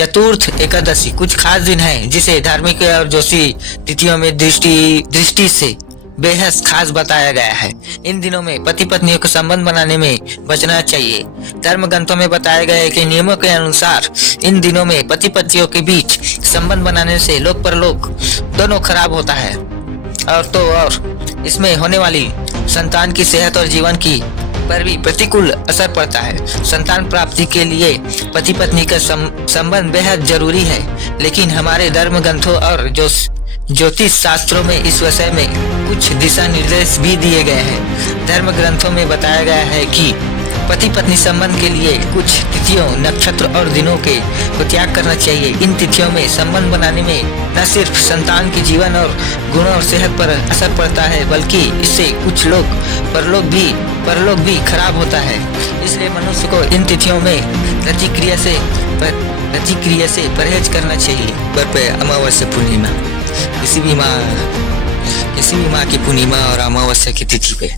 चतुर्थ एकादशी कुछ खास दिन है जिसे धार्मिक और ज्योतिषी तिथियों में दृष्टि से बेहद खास बताया गया है। इन दिनों में पति पत्नियों के संबंध बनाने में बचना चाहिए। धर्म ग्रंथों में बताया गया है कि नियमों के अनुसार इन दिनों में पति पत्नियों के बीच संबंध बनाने से लोक परलोक दोनों खराब होता है और इसमें होने वाली संतान की सेहत और जीवन की पर भी प्रतिकूल असर पड़ता है। संतान प्राप्ति के लिए पति पत्नी का संबंध बेहद जरूरी है, लेकिन हमारे धर्म ग्रंथों और ज्योतिष शास्त्रों में इस विषय में कुछ दिशा निर्देश भी दिए गए हैं। धर्म ग्रंथों में बताया गया है कि पति पत्नी संबंध के लिए कुछ तिथियों, नक्षत्र और दिनों को त्याग करना चाहिए। इन तिथियों में संबंध बनाने में न सिर्फ संतान के जीवन और गुणों और सेहत पर असर पड़ता है, बल्कि इससे कुछ लोग परलोक भी खराब होता है। इसलिए मनुष्य को इन तिथियों में प्रतिक्रिया से परहेज करना चाहिए। पर अमावस्या पूर्णिमा किसी भी माह की पूर्णिमा और अमावस्या की तिथि पे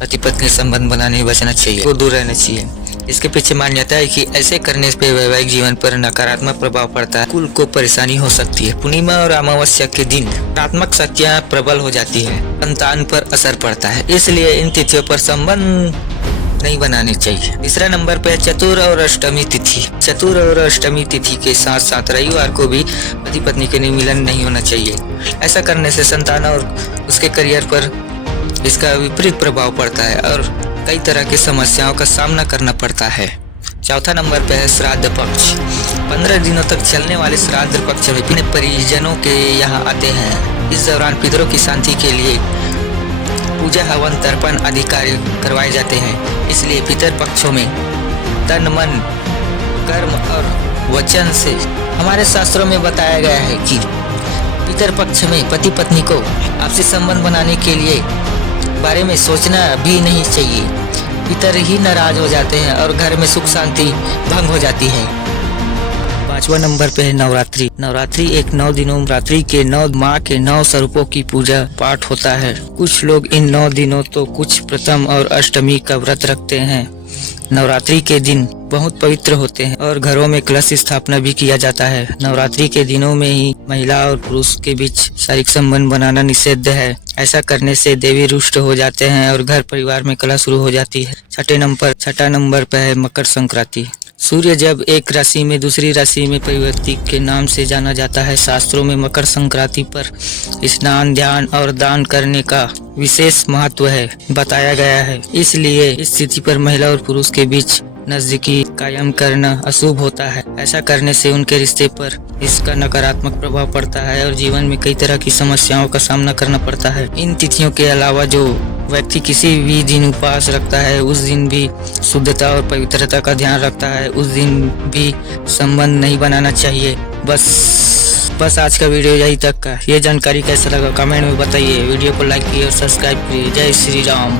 पति पत्नी संबंध बनाने में बचना चाहिए, वो दूर रहना चाहिए। इसके पीछे मान्यता है कि ऐसे करने पे वैवाहिक जीवन पर नकारात्मक प्रभाव पड़ता है, कुल को परेशानी हो सकती है। पूर्णिमा और अमावस्या के दिन नकारात्मक शक्तियाँ प्रबल हो जाती है, संतान पर असर पड़ता है, इसलिए इन तिथियों पर संबंध नहीं बनाने चाहिए। तीसरा नंबर पे चतुर और अष्टमी तिथि। चतुर और अष्टमी तिथि के साथ साथ रविवार को भी पति पत्नी के मिलन नहीं होना चाहिए। ऐसा करने से संतान और उसके करियर पर इसका विपरीत प्रभाव पड़ता है और कई तरह की समस्याओं का सामना करना पड़ता है। चौथा नंबर पे है श्राद्ध पक्ष। 15 दिनों तक चलने वाले श्राद्ध पक्ष में अपने परिजनों के यहाँ आते हैं। इस दौरान पितरों की शांति के लिए पूजा, हवन, तर्पण आदि कार्य करवाए जाते हैं। इसलिए पितर पक्षों में तन, मन, कर्म और वचन से हमारे शास्त्रों में बताया गया है कि पितर पक्ष में पति पत्नी को आपसी संबंध बनाने के लिए बारे में सोचना भी नहीं चाहिए। पितर ही नाराज हो जाते हैं और घर में सुख शांति भंग हो जाती है। पांचवा नंबर पे है नवरात्रि। नवरात्रि एक 9 दिनों रात्रि के 9 माह के 9 स्वरूपों की पूजा पाठ होता है। कुछ लोग इन 9 दिनों तो कुछ प्रथम और अष्टमी का व्रत रखते हैं। नवरात्रि के दिन बहुत पवित्र होते हैं और घरों में कलश स्थापना भी किया जाता है। नवरात्रि के दिनों में ही महिला और पुरुष के बीच शारीरिक संबंध बनाना निषिद्ध है। ऐसा करने से देवी रुष्ट हो जाते हैं और घर परिवार में कलह शुरू हो जाती है। छठा नंबर पर है मकर संक्रांति। सूर्य जब एक राशि में दूसरी राशि में परिवर्तित के नाम से जाना जाता है। शास्त्रों में मकर संक्रांति पर स्नान, ध्यान और दान करने का विशेष महत्व है बताया गया है। इसलिए इस तिथि पर महिला और पुरुष के बीच नजदीकी कायम करना अशुभ होता है। ऐसा करने से उनके रिश्ते पर इसका नकारात्मक प्रभाव पड़ता है और जीवन में कई तरह की समस्याओं का सामना करना पड़ता है। इन तिथियों के अलावा जो व्यक्ति किसी भी दिन उपवास रखता है, उस दिन भी शुद्धता और पवित्रता का ध्यान रखता है, उस दिन भी संबंध नहीं बनाना चाहिए। बस आज का वीडियो यही तक का। ये जानकारी कैसा लगा कमेंट में बताइए। वीडियो को लाइक कीजिए और सब्सक्राइब कीजिए। जय श्री राम।